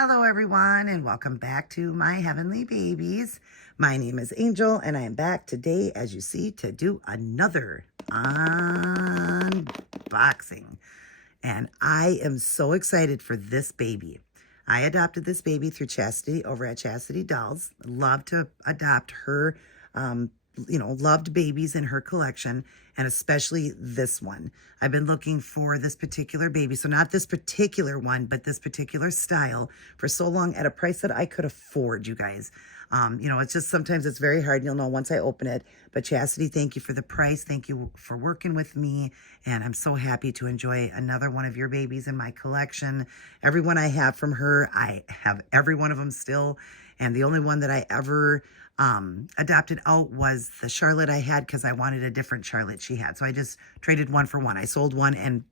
Hello, everyone, and welcome back to my heavenly babies. My name is Angel, and I am back today, as you see, to do another unboxing. And I am so excited for this baby. I adopted this baby through Chastity over at Chastity Dolls. Love to adopt her, loved babies in her collection, and especially this one. I've been looking for this particular baby, so not this particular one, but this particular style for so long at a price that I could afford, you guys. It's just sometimes it's very hard. You'll know once I open it. But Chastity, thank you for the price. Thank you for working with me. And I'm so happy to enjoy another one of your babies in my collection. Everyone I have from her, I have every one of them still. And the only one that I ever adopted out was the Charlotte I had because I wanted a different Charlotte she had. So I just traded one for one. I sold one and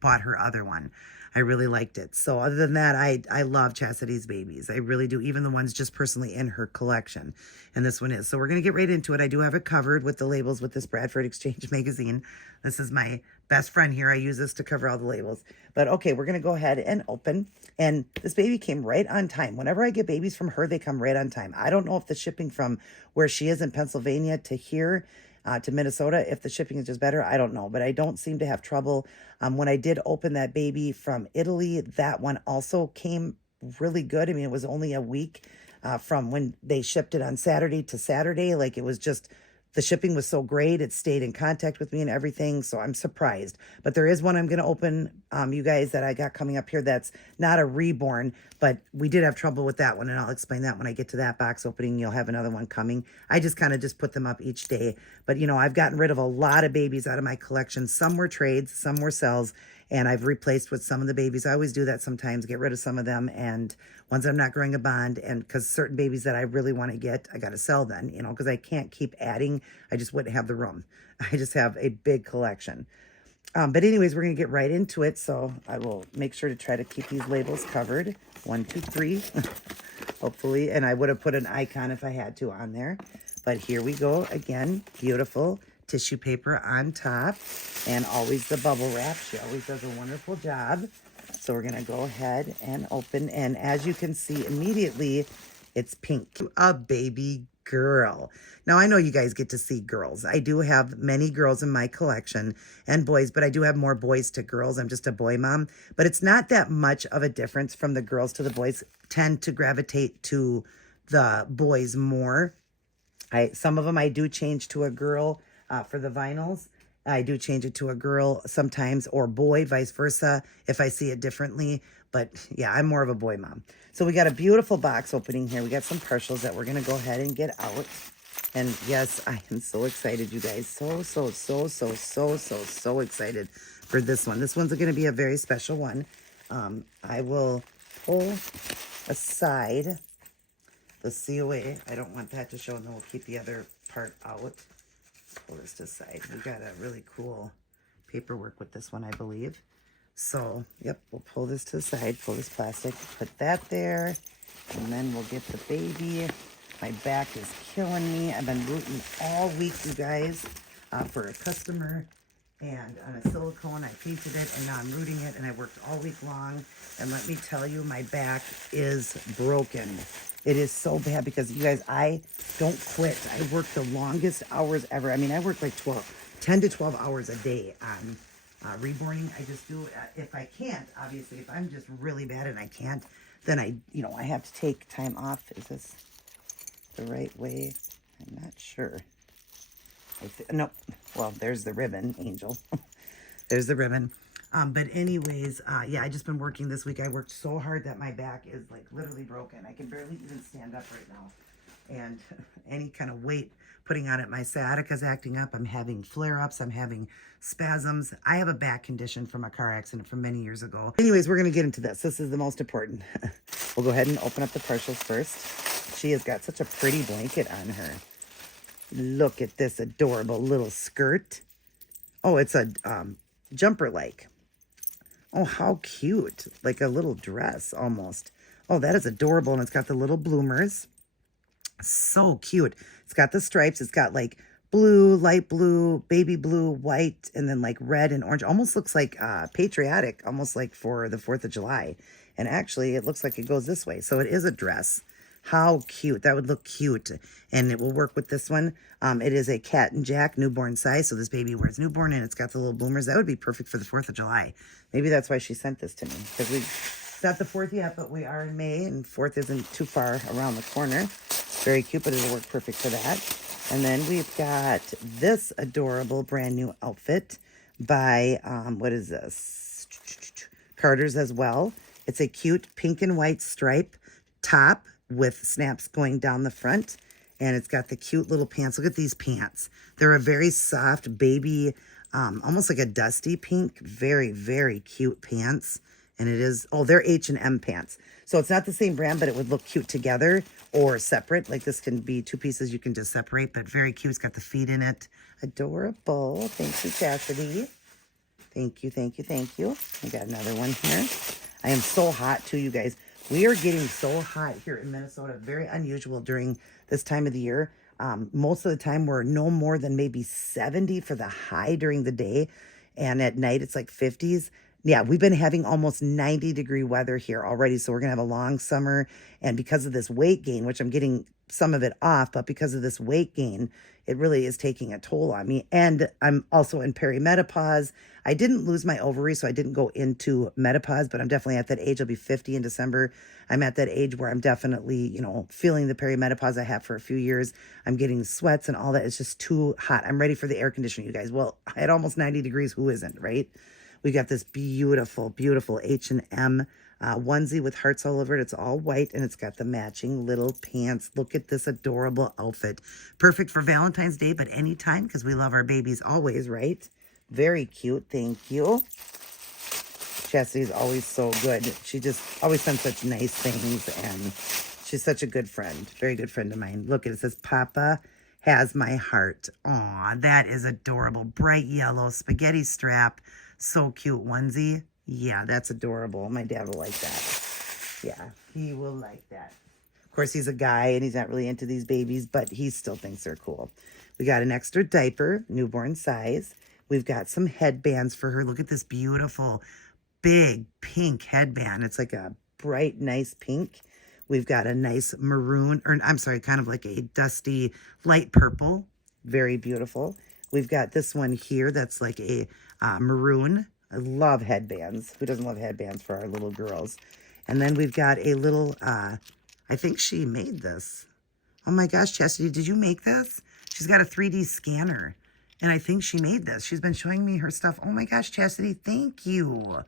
bought her other one. I really liked it. So other than that, I love Chastity's babies. I really do. Even the ones just personally in her collection. And this one is. So we're going to get right into it. I do have it covered with the labels with this Bradford Exchange magazine. This is my best friend here. I use this to cover all the labels. But okay, we're going to go ahead and open. And this baby came right on time. Whenever I get babies from her, they come right on time. I don't know if the shipping from where she is in Pennsylvania to here to Minnesota, if the shipping is just better, I don't know. But I don't seem to have trouble. When I did open that baby from Italy, that one also came really good. I mean, it was only a week from when they shipped it on Saturday to Saturday. Like it was just, the shipping was so great. It stayed in contact with me and everything. So I'm surprised. But there is one I'm going to open, you guys, that I got coming up here. That's not a Reborn, but we did have trouble with that one. And I'll explain that when I get to that box opening. You'll have another one coming. I just kind of just put them up each day. But, I've gotten rid of a lot of babies out of my collection. Some were trades, some were sells. And I've replaced with some of the babies. I always do that sometimes, get rid of some of them. And ones I'm not growing a bond. And because certain babies that I really want to get, I got to sell then, because I can't keep adding. I just wouldn't have the room. I just have a big collection. But anyways, we're going to get right into it. So I will make sure to try to keep these labels covered. 1, 2, 3, hopefully. And I would have put an icon if I had to on there. But here we go again. Beautiful tissue paper on top, and always the bubble wrap. She always does a wonderful job. So we're gonna go ahead and open, and as you can see immediately, it's pink. A baby girl. Now I know you guys get to see girls. I do have many girls in my collection and boys, but I do have more boys to girls. I'm just a boy mom, but it's not that much of a difference from the girls to the boys. Tend to gravitate to the boys more. Some of them I do change to a girl. For the vinyls, I do change it to a girl sometimes, or boy, vice versa, if I see it differently. But yeah, I'm more of a boy mom. So we got a beautiful box opening here. We got some partials that we're going to go ahead and get out. And yes, I am so excited, you guys. So excited for this one. This one's going to be a very special one. I will pull aside the COA. I don't want that to show, and then we'll keep the other part out. Pull this to the side. We got a really cool paperwork with this one, I believe. So, yep, we'll pull this to the side, pull this plastic, put that there, and then we'll get the baby. My back is killing me. I've been rooting all week, you guys, for a customer, and on a silicone, I painted it, and now I'm rooting it, and I worked all week long, and let me tell you, my back is broken. It is so bad because, you guys, I don't quit. I work the longest hours ever. I mean, I work like 10 to 12 hours a day on reborning. I just do it if I can't. Obviously, if I'm just really bad and I can't, then I have to take time off. Is this the right way? I'm not sure. No. Well, there's the ribbon, Angel. There's the ribbon. But anyways, yeah, I just been working this week. I worked so hard that my back is like literally broken. I can barely even stand up right now. And any kind of weight putting on it, my sciatica's acting up. I'm having flare-ups. I'm having spasms. I have a back condition from a car accident from many years ago. Anyways, we're going to get into this. This is the most important. We'll go ahead and open up the partials first. She has got such a pretty blanket on her. Look at this adorable little skirt. Oh, it's a jumper-like. Oh, how cute. Like a little dress almost. Oh, that is adorable. And it's got the little bloomers. So cute. It's got the stripes. It's got like blue, light blue, baby blue, white, and then like red and orange. Almost looks like patriotic, almost like for the 4th of July. And actually, it looks like it goes this way. So it is a dress. How cute. That would look cute. And it will work with this one. It is a Cat and Jack newborn size. So this baby wears newborn and it's got the little bloomers. That would be perfect for the 4th of July. Maybe that's why she sent this to me. Because it's not the 4th yet, but we are in May. And 4th isn't too far around the corner. It's very cute, but it'll work perfect for that. And then we've got this adorable brand new outfit by, what is this? Carter's as well. It's a cute pink and white stripe top with snaps going down the front. And it's got the cute little pants. Look at these pants. They're a very soft baby, almost like a dusty pink. Very, very cute pants. And it is, oh, they're H&M pants. So it's not the same brand, but it would look cute together or separate. Like this can be 2 pieces you can just separate, but very cute. It's got the feet in it. Adorable. Thank you, Chastity. Thank you, thank you, thank you. I got another one here. I am so hot too, you guys. We are getting so hot here in Minnesota. Very unusual during this time of the year. Most of the time we're no more than maybe 70 for the high during the day. And at night it's like 50s. Yeah, we've been having almost 90-degree weather here already. So we're going to have a long summer. And because of this weight gain, which I'm getting some of it off, but because of this weight gain, it really is taking a toll on me. And I'm also in perimenopause. I didn't lose my ovaries, so I didn't go into menopause, but I'm definitely at that age. I'll be 50 in December. I'm at that age where I'm definitely, you know, feeling the perimenopause I have for a few years. I'm getting sweats and all that. It's just too hot. I'm ready for the air conditioning, you guys. Well, at almost 90 degrees, who isn't, right? We got this beautiful, beautiful H&M onesie with hearts all over it. It's all white, and it's got the matching little pants. Look at this adorable outfit. Perfect for Valentine's Day, but anytime, because we love our babies always, right? Very cute. Thank you. Chastity's always so good. She just always sends such nice things, and she's such a good friend. Very good friend of mine. Look, it says, Papa has my heart. Aw, that is adorable. Bright yellow spaghetti strap. So cute onesie. Yeah, that's adorable. My dad will like that. Yeah, he will like that. Of course, he's a guy and he's not really into these babies, but he still thinks they're cool. We got an extra diaper, newborn size. We've got some headbands for her. Look at this beautiful, big pink headband. It's like a bright, nice pink. We've got a nice maroon, or I'm sorry, kind of like a dusty light purple. Very beautiful. We've got this one here that's like a maroon. I love headbands. Who doesn't love headbands for our little girls? And then we've got a little, I think she made this. Oh my gosh, Chastity, did you make this? She's got a 3D scanner. And I think she made this. She's been showing me her stuff. Oh my gosh, Chastity, thank you.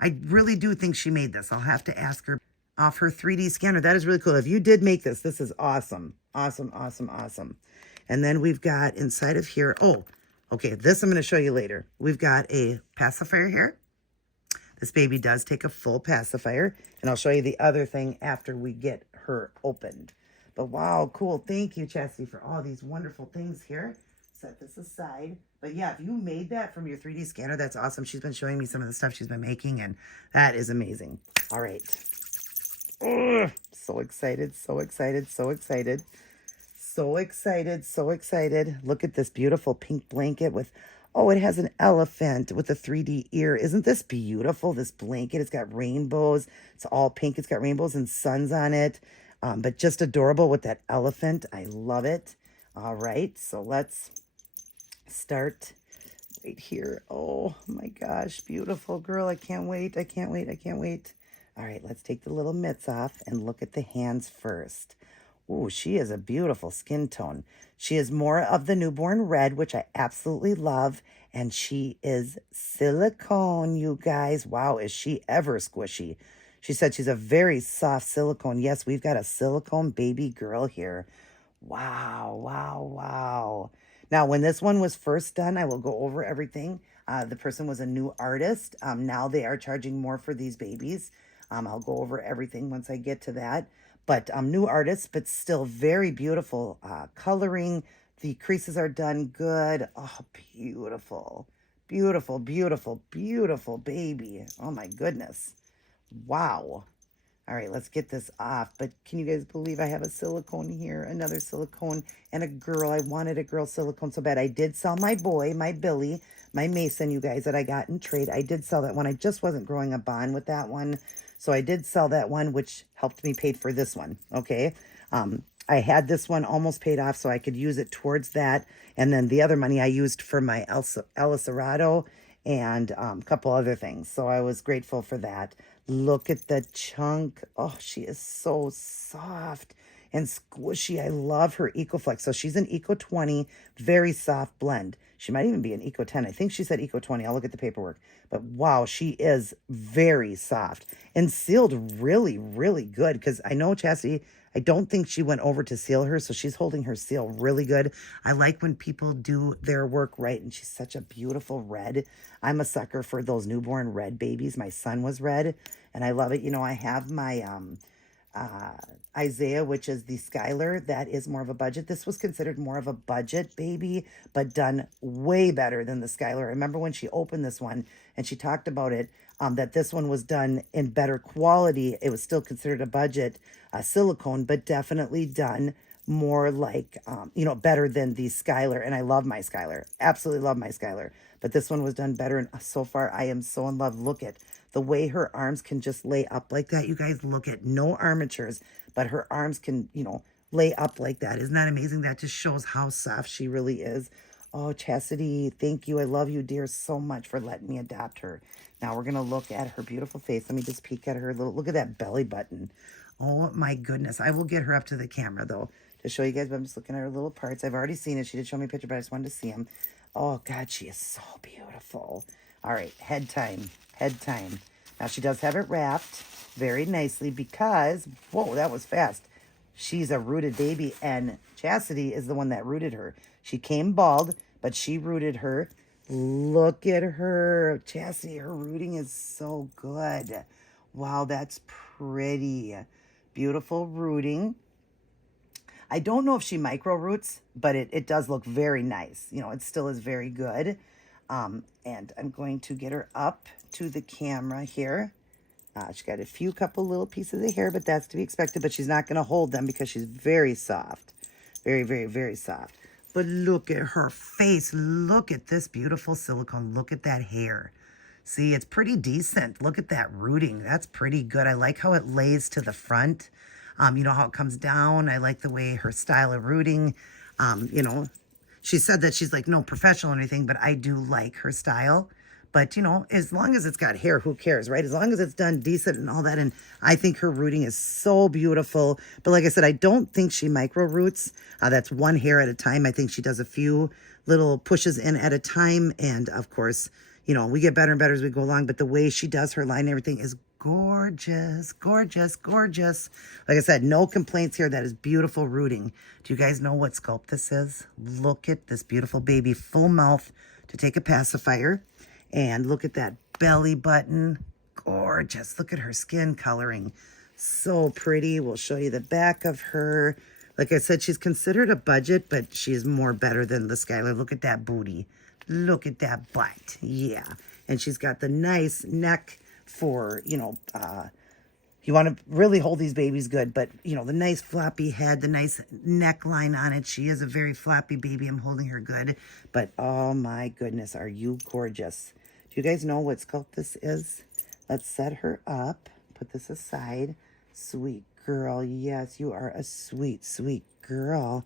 I really do think she made this. I'll have to ask her off her 3D scanner. That is really cool. If you did make this, this is awesome. Awesome, awesome, awesome. And then we've got inside of here, oh, okay, this I'm going to show you later. We've got a pacifier here. This baby does take a full pacifier, and I'll show you the other thing after we get her opened. But wow, cool. Thank you, Chastity, for all these wonderful things here. Set this aside. But yeah, if you made that from your 3D scanner, that's awesome. She's been showing me some of the stuff she's been making, and that is amazing. All right. Ugh, so excited, so excited, so excited. So excited, so excited. Look at this beautiful pink blanket with, oh, it has an elephant with a 3D ear. Isn't this beautiful, this blanket? It's got rainbows. It's all pink. It's got rainbows and suns on it. But just adorable with that elephant. I love it. All right, so let's start right here. Oh, my gosh, beautiful girl. I can't wait. I can't wait. I can't wait. All right, let's take the little mitts off and look at the hands first. Ooh, she is a beautiful skin tone. She is more of the newborn red, which I absolutely love. And she is silicone, you guys. Wow, is she ever squishy. She said she's a very soft silicone. Yes, we've got a silicone baby girl here. Wow, wow, wow. Now, when this one was first done, I will go over everything. The person was a new artist. Now they are charging more for these babies. I'll go over everything once I get to that. But new artists, but still very beautiful coloring. The creases are done good. Oh, beautiful. Beautiful, beautiful, beautiful baby. Oh, my goodness. Wow. All right, let's get this off. But can you guys believe I have a silicone here? Another silicone and a girl. I wanted a girl silicone so bad. I did sell my boy, my Billy, my Mason, you guys, that I got in trade. I did sell that one. I just wasn't growing a bond with that one. So I did sell that one, which helped me pay for this one. Okay. I had this one almost paid off so I could use it towards that. And then the other money I used for my Elisarado and a couple other things. So I was grateful for that. Look at the chunk. Oh, she is so soft and squishy. I love her EcoFlex. So she's an Eco 20, very soft blend. She might even be an Eco 10. I think she said Eco 20. I'll look at the paperwork. But wow, she is very soft and sealed really, really good. Because I know Chastity, I don't think she went over to seal her, so she's holding her seal really good. I like when people do their work right, and she's such a beautiful red. I'm a sucker for those newborn red babies. My son was red, and I love it. You know, I have my Isaiah, which is the Skylar. That is more of a budget. This was considered more of a budget baby, but done way better than the Skylar. I remember when she opened this one and she talked about it, that this one was done in better quality. It was still considered a budget silicone, but definitely done more like, you know, better than the Skylar. And I love my Skylar. Absolutely love my Skylar. But this one was done better. And so far, I am so in love. Look at the way her arms can just lay up like that. You guys, look at no armatures, but her arms can, you know, lay up like that. Isn't that amazing? That just shows how soft she really is. Oh, Chastity, thank you. I love you, dear, so much for letting me adopt her. Now we're going to look at her beautiful face. Let me just peek at her little, look at that belly button. Oh my goodness. I will get her up to the camera though to show you guys, but I'm just looking at her little parts. I've already seen it. She did show me a picture, but I just wanted to see them. Oh God, she is so beautiful. All right, head time, head time. Now she does have it wrapped very nicely because, whoa, that was fast. She's a rooted baby, and Chastity is the one that rooted her. She came bald, but she rooted her. Look at her. Chastity, her rooting is so good. Wow, that's pretty. Beautiful rooting. I don't know if she micro roots, but it does look very nice. You know, it still is very good. And I'm going to get her up to the camera here. She's got a couple little pieces of hair, but that's to be expected. But she's not going to hold them because she's very soft. Very, very, very soft. But look at her face. Look at this beautiful silicone. Look at that hair. See, it's pretty decent. Look at that rooting. That's pretty good. I like how it lays to the front. You know, how it comes down. I like the way her style of rooting. You know, she said that she's like no professional or anything, but I do like her style. But, you know, as long as it's got hair, who cares, right? As long as it's done decent and all that. And I think her rooting is so beautiful. But like I said, I don't think she micro roots. That's one hair at a time. I think she does a few little pushes in at a time. And, of course, you know, we get better and better as we go along. But the way she does her line and everything is gorgeous, gorgeous, gorgeous. Like I said, no complaints here. That is beautiful rooting. Do you guys know what sculpt this is? Look at this beautiful baby, full mouth to take a pacifier. And look at that belly button. Gorgeous. Look at her skin coloring. So pretty. We'll show you the back of her. Like I said, she's considered a budget, but she's more better than the Skylar. Look at that booty. Look at that butt. Yeah. And she's got the nice neck for, you know, you want to really hold these babies good, but, you know, the nice floppy head, the nice neckline on it. She is a very floppy baby. I'm holding her good. But, oh, my goodness, are you gorgeous? Do you guys know what sculpt this is? Let's set her up. Put this aside. Sweet girl. Yes, you are a sweet, sweet girl.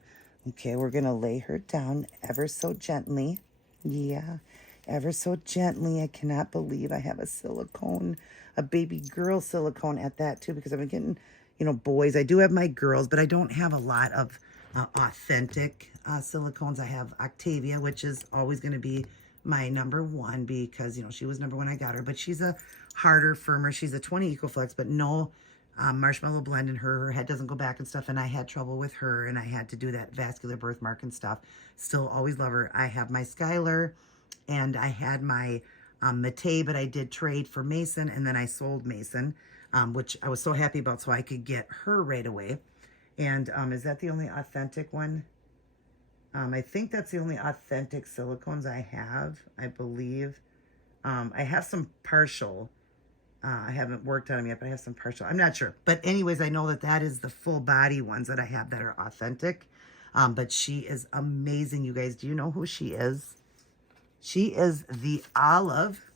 Okay, we're going to lay her down ever so gently. Yeah, ever so gently. I cannot believe I have a silicone, a baby girl silicone at that too, because I've been getting, you know, boys. I do have my girls, but I don't have a lot of authentic silicones. I have Octavia, which is always going to be my number one because, you know, she was number one. I got her, but she's a harder, firmer. She's a 20 EcoFlex, but no marshmallow blend in her. Her head doesn't go back and stuff, and I had trouble with her, and I had to do that vascular birthmark and stuff. Still always love her. I have my Skylar, and I had my Matei, but I did trade for Mason, and then I sold Mason, which I was so happy about, so I could get her right away. And is that the only authentic one? I think that's the only authentic silicones I have, I believe. I have some partial. I haven't worked on them yet, but I have some partial. I'm not sure. But anyways, I know that that is the full body ones that I have that are authentic. But she is amazing, you guys. Do you know who she is? She is the Olive.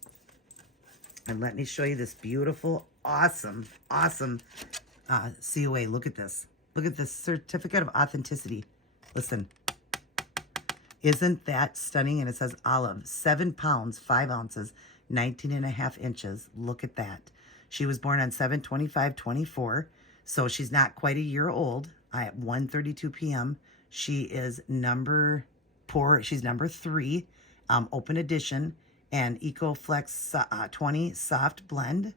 And let me show you this beautiful awesome, awesome COA. Look at this. Look at this certificate of authenticity. Listen. Isn't that stunning? And it says Olive, 7 pounds, 5 ounces, 19.5 inches. Look at that. She was born on 7/25/24, so she's not quite a year old. At 1:32 p.m. She is she's number 3, open edition, and EcoFlex 20 soft blend.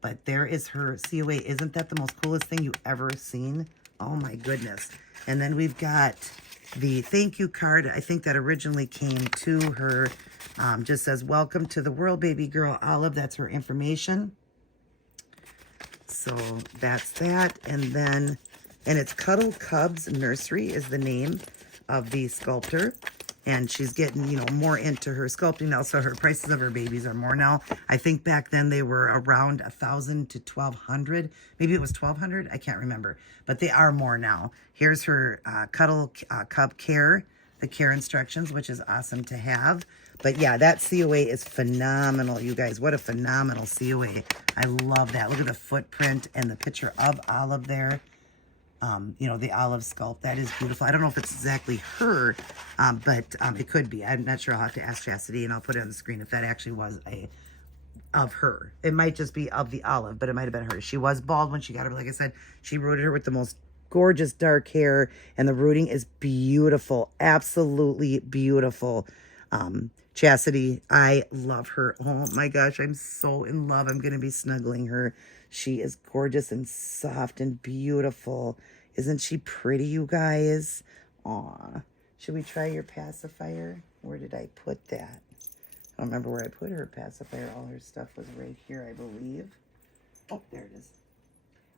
But there is her COA. Isn't that the most coolest thing you've ever seen? Oh my goodness. And then we've got the thank you card. I think that originally came to her. Just says, welcome to the world, baby girl Olive. That's her information. So that's that. And then, and it's Cuddle Cubs Nursery is the name of the sculptor. And she's getting, you know, more into her sculpting now. So her prices of her babies are more now. I think back then they were around $1,000 to $1,200. Maybe it was $1,200. I can't remember. But they are more now. Here's her Cuddle Cub Care, the care instructions, which is awesome to have. But yeah, that COA is phenomenal, you guys. What a phenomenal COA. I love that. Look at the footprint and the picture of Olive there. You know, the Olive sculpt. That is beautiful. I don't know if it's exactly her, but it could be. I'm not sure. I'll have to ask Chastity, and I'll put it on the screen if that actually was of her. It might just be of the Olive, but it might have been her. She was bald when she got her. Like I said, she rooted her with the most gorgeous dark hair, and the rooting is beautiful. Absolutely beautiful. Chastity, I love her. Oh my gosh, I'm so in love. I'm going to be snuggling her. She is gorgeous and soft and beautiful. Isn't she pretty, you guys? Aw. Should we try your pacifier? Where did I put that? I don't remember where I put her pacifier. All her stuff was right here, I believe. Oh, there it is.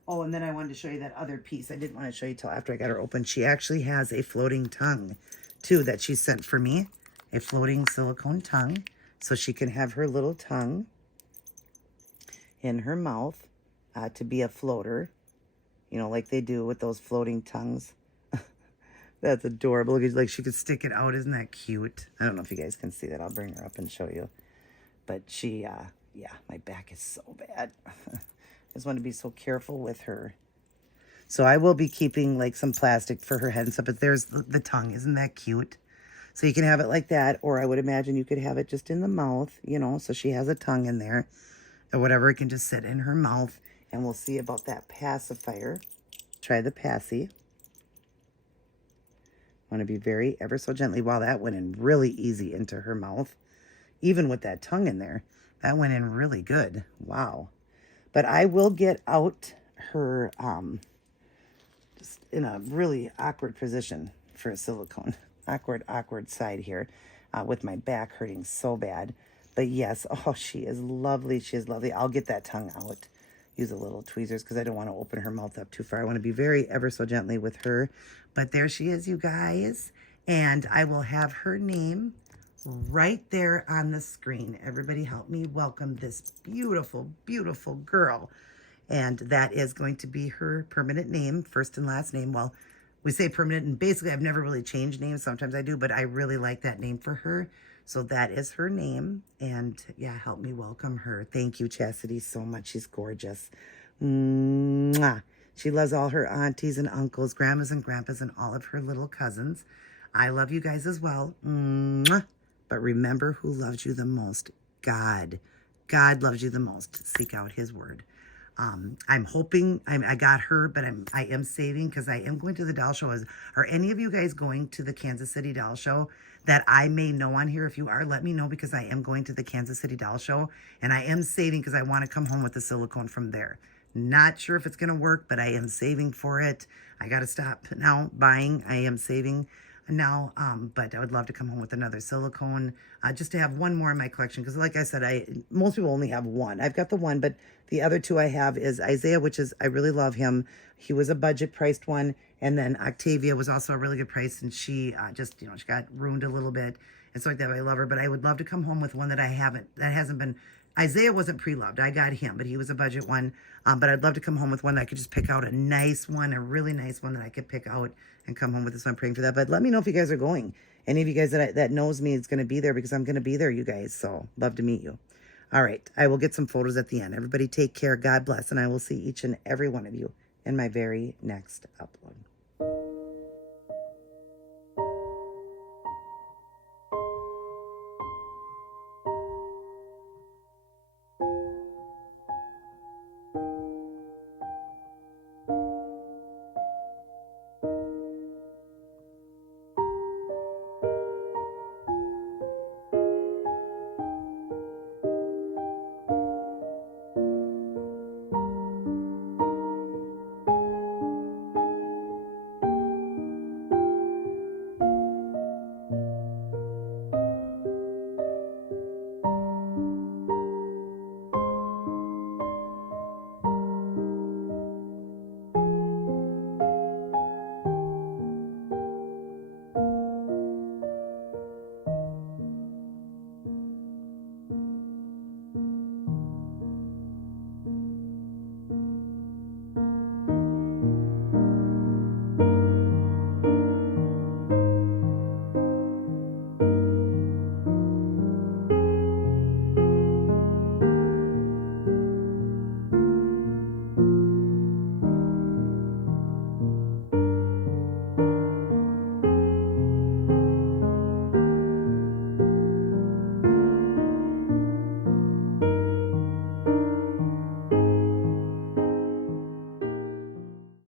Oh, and then I wanted to show you that other piece. I didn't want to show you till after I got her open. She actually has a floating tongue, too, that she sent for me. A floating silicone tongue. So she can have her little tongue in her mouth to be a floater. You know, like they do with those floating tongues. That's adorable. Like she could stick it out. Isn't that cute? I don't know if you guys can see that. I'll bring her up and show you. But she, yeah, my back is so bad. I just want to be so careful with her. So I will be keeping like some plastic for her head and stuff. But there's the tongue. Isn't that cute? So you can have it like that. Or I would imagine you could have it just in the mouth, you know. So she has a tongue in there. Or whatever. It can just sit in her mouth. And we'll see about that pacifier. Try the passy. Want to be very ever so gently. Wow, that went in really easy into her mouth. Even with that tongue in there. That went in really good. Wow. But I will get out her just in a really awkward position for a silicone. Awkward side here with my back hurting so bad. But yes, oh, she is lovely. She is lovely. I'll get that tongue out. Use a little tweezers because I don't want to open her mouth up too far. I want to be very ever so gently with her. But there she is, you guys. And I will have her name right there on the screen. Everybody help me welcome this beautiful, beautiful girl. And that is going to be her permanent name, first and last name. Well, we say permanent, and basically I've never really changed names. Sometimes I do, but I really like that name for her. So that is her name. And yeah, help me welcome her. Thank you, Chastity, so much. She's gorgeous. Mwah. She loves all her aunties and uncles, grandmas and grandpas, and all of her little cousins. I love you guys as well. Mwah. But remember who loves you the most. God. God loves you the most. Seek out his word. I'm hoping I got her, but I am saving because I am going to the doll show. Are any of you guys going to the Kansas City doll show that I may know on here? If you are, let me know because I am going to the Kansas City doll show and I am saving because I want to come home with the silicone from there. Not sure if it's going to work, but I am saving for it. I got to stop now buying. I am saving now, but I would love to come home with another silicone just to have one more in my collection because like I said, most people only have one. I've got the one, but the other two I have is Isaiah, which is, I really love him. He was a budget priced one. And then Octavia was also a really good price. And she just, you know, she got ruined a little bit. And so like that, I love her. But I would love to come home with one that that hasn't been, Isaiah wasn't pre-loved. I got him, but he was a budget one. But I'd love to come home with one that I could just pick out a nice one, a really nice one that I could pick out and come home with this. So I'm praying for that. But let me know if you guys are going. Any of you guys that knows me is going to be there because I'm going to be there, you guys. So love to meet you. All right, I will get some photos at the end. Everybody take care. God bless. And I will see each and every one of you in my very next upload.